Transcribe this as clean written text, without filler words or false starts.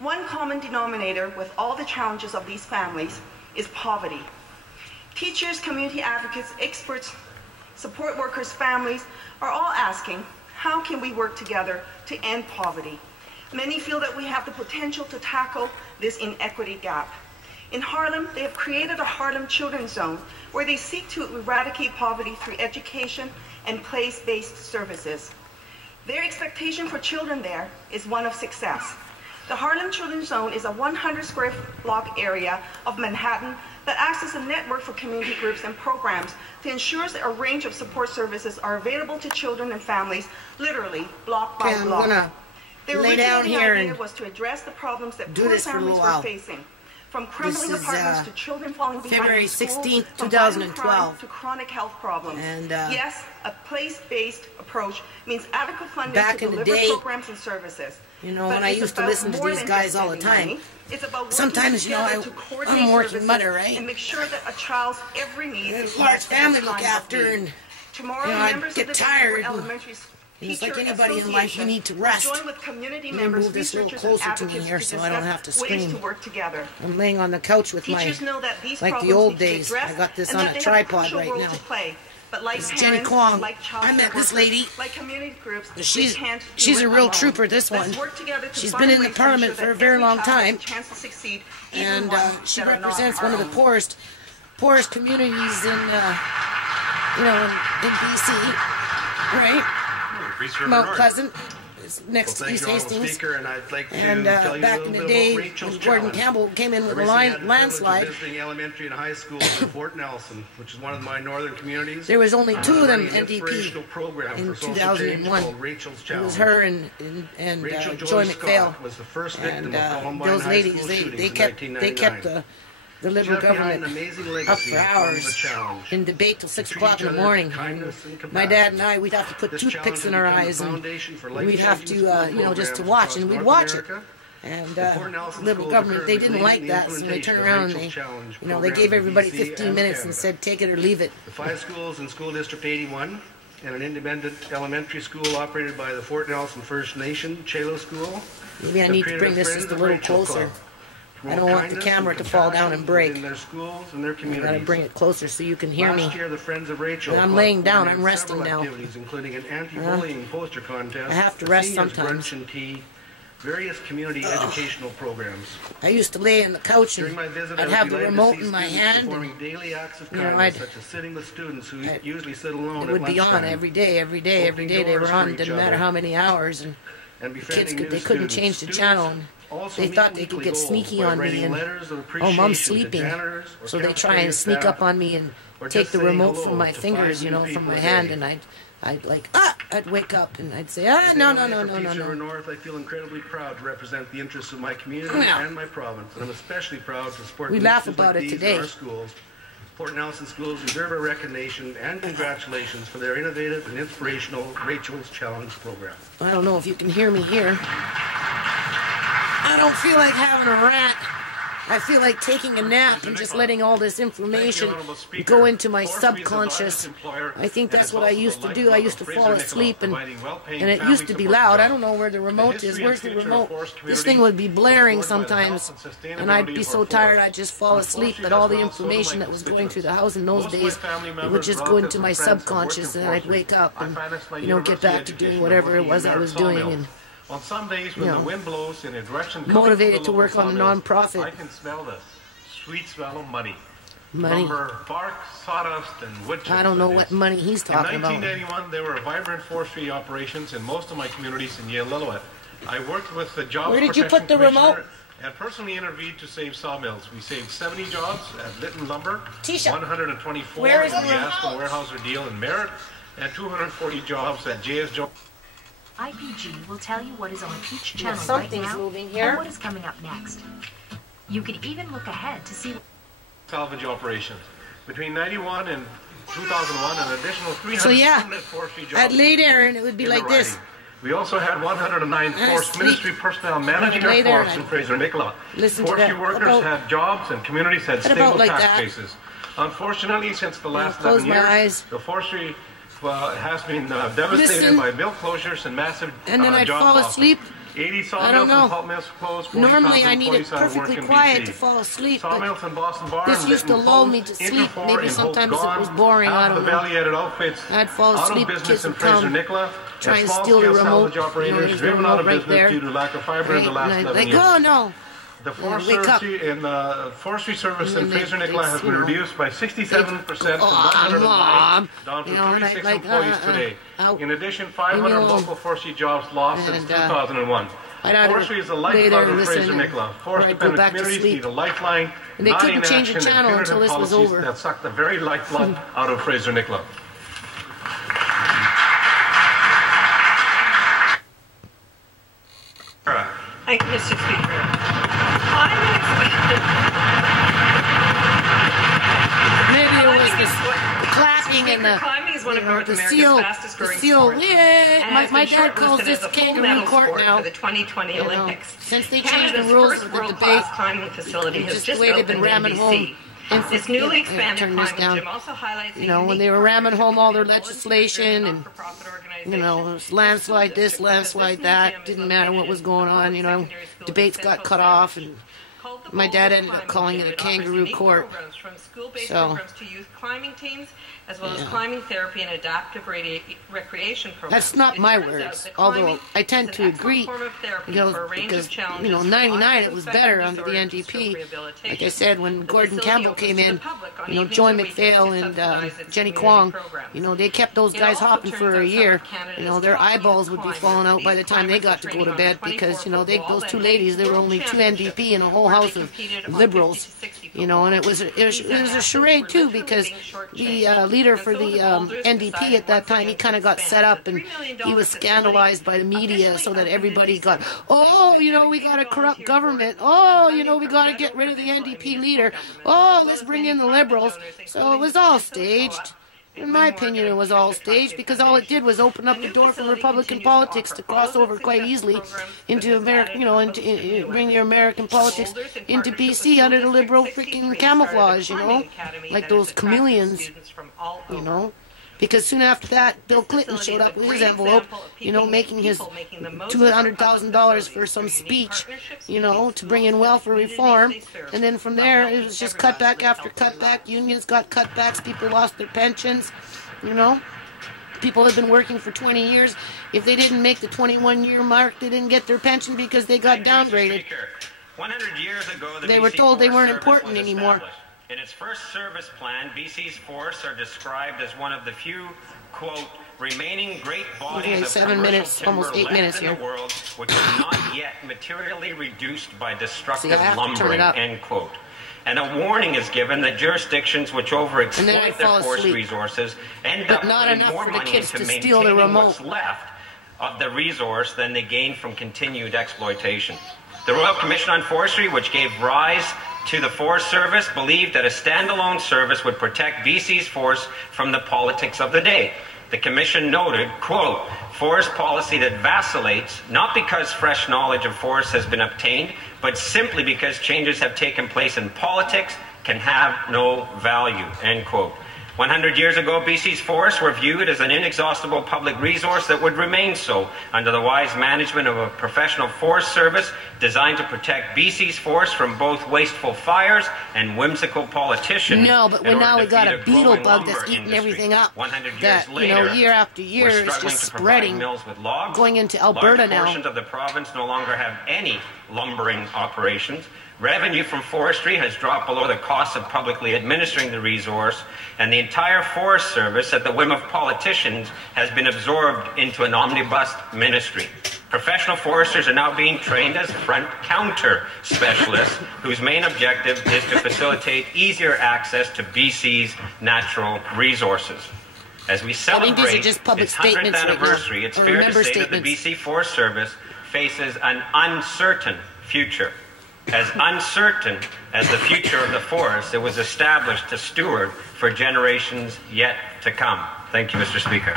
One common denominator with all the challenges of these families is poverty. Teachers, community advocates, experts, support workers, families are all asking, how can we work together to end poverty? Many feel that we have the potential to tackle this inequity gap. In Harlem, they have created a Harlem Children's Zone where they seek to eradicate poverty through education and place-based services. Their expectation for children there is one of success. The Harlem Children's Zone is a 100 square block area of Manhattan that acts as a network for community groups and programs to ensure that a range of support services are available to children and families, literally block by block. Their original idea was to address the problems that poor families were facing, from crumbling apartments to children falling behind February in school, 16th, from 2012. to chronic health problems. And yes, a place-based approach means adequate funding back to in the deliver day, programs and services. you know, when I used to listen to these guys all the time, sometimes, you know, I'm a working mother, right? And make sure that a child's every need is large family look after, and tomorrow, you know, I get tired. It's like anybody in life, you need to rest. Let me move this a little closer to me here so I don't have to scream. I'm laying on the couch with my, like the old days. I got this on a tripod right now. This is Jenny Kwong. I met this lady. She's a real trooper, this one. She's been in the parliament for a very long time. And she represents one of the poorest communities in, you know, in BC, right? Mount Pleasant, next to East Hastings, and back in the day, when Gordon Campbell came in with a landslide, elementary and high schools in Fort Nelson, which is one of my northern communities. There was only two of them NDP in 2001. It was her and Joy McPhail, and those ladies, they kept the Liberal government up for hours in debate till 6 o'clock in the morning. And my dad and I, we'd have to put toothpicks in our eyes, and we'd have to, you know, just to watch, and we'd watch it. And Liberal government, they didn't like that, so they turned around and they, you know, they gave everybody 15 minutes and said, take it or leave it. The 5 schools in School District 81 and an independent elementary school operated by the Fort Nelson First Nation, Chelo School. Maybe I need to bring this just a little closer. I don't want the camera to fall down and break. I gotta bring it closer so you can hear me. And I'm laying down, I'm resting now. I have to rest sometimes. Various community educational programs. I used to lay on the couch and I'd have the remote in my hand, and, you know, it would be on every day they were on. It didn't matter how many hours, and kids they couldn't change the channel. And they thought they could get sneaky on me, and oh, Mom's sleeping, so they try and sneak up on me and take the remote from my fingers, you know, from my hand, and I'd like, I'd wake up and I'd say, no. North, I feel incredibly proud to represent the interests of my community and my province, and I'm especially proud to support we laugh about it today. Our schools. Fort Nelson schools deserve a recognition and congratulations for their innovative and inspirational Rachel's Challenge program. I don't know if you can hear me here. I don't feel like having a rant. I feel like taking a nap and just letting all this information go into my subconscious. I think that's what I used to do. I used to fall asleep, and it used to be loud. I don't know where the remote is. Where's the remote? This thing would be blaring sometimes, and I'd be so tired I'd just fall asleep. But all the information that was going through the house in those days, it would just go into my subconscious, and I'd wake up and, you know, get back to doing whatever it was I was doing. And on some days when the wind blows in a direction motivated to work on a non-profit. I can smell the sweet smell of money. Money. Lumber, bark, sawdust, and wood chips. I don't know what money he's talking about. In 1981, there were vibrant forestry operations in most of my communities in Yale Lillooet. I worked with the Jobs Where did you put the remote? And personally intervened to save sawmills. We saved 70 jobs at Lytton Lumber, Tisha, 124 in the Aspen Warehouser deal in Merritt, and 240 jobs at J.S. Jones. IPG will tell you what is on each channel right now moving here. and what is coming up next. You can even look ahead to see salvage operations. Between 91 and 2001, an additional 300 so yeah, forestry jobs. I'd lay there and it would be like this. We also had 109 forest ministry personnel managing our forests in Fraser-Nicola. Forestry workers had jobs and communities had stable tax bases. Unfortunately, since the last 11 years, the forestry has been devastated by mill closures and massive and then I'd job fall losses. asleep. 80 I don't sawmills know. and pulp mills closed. Normally I need it perfectly quiet to fall asleep, Sawmills and Boston Barns, this used to lull me to sleep. Maybe sometimes it was boring, I don't know. I'd fall asleep, kids would come, try and steal the remote. There's the remote right there. Like, oh no. The forestry service in Fraser-Nicola has been reduced by 67% to 109, down to 36 employees today. In addition, 500 local forestry jobs lost since 2001. Forestry is the lifeblood of Fraser-Nicola. Forest-dependent communities need a lifeline, and they couldn't change the channel until this was over. That sucked the very lifeblood out of Fraser-Nicola. Thank you, Mr. Speaker. Maybe it was the clapping and the seal. Yeah, my dad calls this kangaroo court now. For the 2020 Olympics. Since they changed the rules of the debate, climbing facility has just the way they've been ramming home. This newly expanded climbing gym also highlights when they were ramming home all their legislation and landslide this, landslide that, didn't matter what was going on, debates got cut off, and my dad ended up calling it a kangaroo court. So, climbing teams, as well as climbing therapy and adaptive recreation programs. That's not my words, although I tend to agree, because, 99 it was better under the NDP. Like I said, when Gordon Campbell came in, Joy McPhail and Jenny Kwong, they kept those guys hopping for a year. Their eyeballs would be falling out by the time they got to go to bed, because, those two ladies, there were only two NDP in a whole house of liberals, and it was a charade too, because the leader for the NDP at that time, he kind of got set up, and he was scandalized by the media, so that everybody got, we got a corrupt government, we got to get rid of the NDP leader, let's bring in the liberals. So it was all staged. In my opinion, it was all staged, because all it did was open up the door for Republican politics to cross over quite easily into America, bring your American politics into BC under the liberal freaking camouflage, like those chameleons, Because soon after that, Bill Clinton showed up with his envelope, making his $200,000 for some speech, to bring in welfare reform. And then from there, it was just cutback after cutback. Unions got cutbacks. People lost their pensions, People have been working for 20 years. If they didn't make the 21-year mark, they didn't get their pension because they got downgraded. 100 years ago, they were told they weren't important anymore. In its first service plan, BC's forests are described as one of the few, quote, remaining great bodies of commercial timber left in the world, which is not yet materially reduced by destructive lumbering, end quote. And a warning is given that jurisdictions which overexploit their forest resources end up putting more money into maintaining what's left of the resource than they gain from continued exploitation. The Royal Commission on Forestry, which gave rise to the Forest Service, believed that a standalone service would protect BC's forests from the politics of the day. The Commission noted, quote, forest policy that vacillates, not because fresh knowledge of forests has been obtained, but simply because changes have taken place in politics, can have no value, end quote. 100 years ago, BC's forests were viewed as an inexhaustible public resource that would remain so under the wise management of a professional forest service designed to protect BC's forests from both wasteful fires and whimsical politicians. No, but now we got a beetle bug that's eating everything up. 100 years later, year after year is just spreading, going into Alberta now. Large portions of the province no longer have any lumbering operations. Revenue from forestry has dropped below the cost of publicly administering the resource, and the entire Forest Service, at the whim of politicians, has been absorbed into an omnibus ministry. Professional foresters are now being trained as front counter specialists, whose main objective is to facilitate easier access to BC's natural resources. As we celebrate its 100th anniversary, it's fair to say that the BC Forest Service faces an uncertain future. As uncertain as the future of the forest it was established to steward for generations yet to come. Thank you, Mr. Speaker.